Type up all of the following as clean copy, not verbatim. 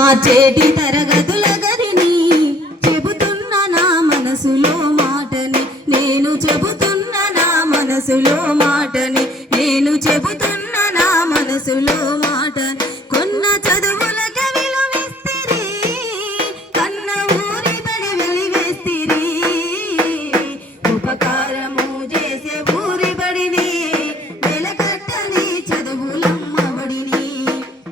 మార్చేటి తరగతుల గదిని చెబుతున్న నా మనసులో మాటని నేను చెబుతున్న నా మనసులో మాటని నేను చెబుతున్న నా మనసులో మాటని కొన్న చదువులకి విలువిస్తిరి కన్న ఊరి బడి వెలివేస్తిరి ఉపకారము చేసే ఊరి బడిని వెలకట్టని చదువులమ్మ బడిని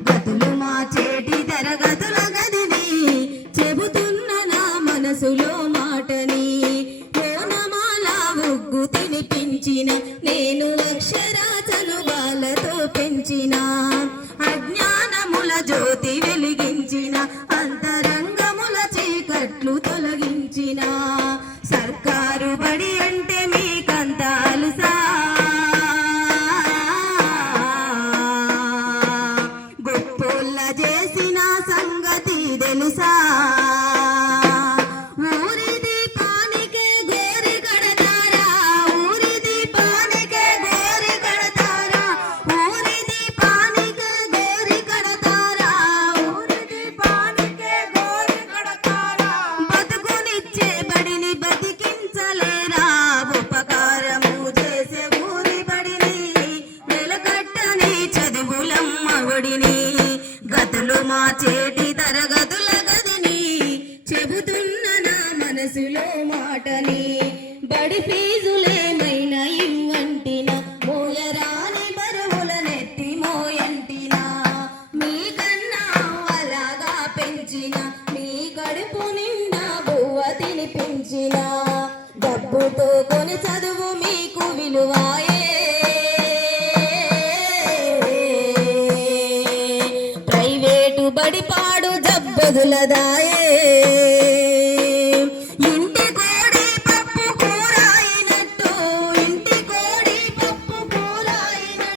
గతులు మార్చేటి తరగతుల గదిని చెబుతున్న నా మనసులో మాటని ఓనమాల ఉగ్గు తినిపించిన నేను అక్షరాచలు వాళ్ళతో పెంచిన అజ్ఞానముల జ్యోతి వెలిగించిన అంతరంగముల చీకట్లు తొలగించిన సర్కారు బడి అంటే మీకంత అలుసా గొప్పోళ్ళ చేసిన సంగతి తెలుసా ఊరి దీపానికే గోరి కడతారా ఊరి దీపానికే గోరి కడతారా ఊరి దీపానికే గోరి కడతారా ఊరి దీపానికే గోరి కడతారా బతుకునిచ్చే బడిని బతికించలేరా ఉపకారము చేసే ఊరి బడిని వెలకట్టని చదువులమ్మ ఒడిని గతులు మార్చేటి తరగతుల గదిని చెబుతున్న నా మనసులో మాటని బడి ఫీజులేమైనా ఇవ్వంటినా మోయరాని బరువుల నెత్తి మోయంటినా మీకన్నా అలాగా పెంచిన మీ కడుపు నిండా బువ్వ తినిపించిన డబ్బుతో కొని చదువు మీకు విలువాయే ప్రైవేటు బడి పాడు జబ్బదులదాయే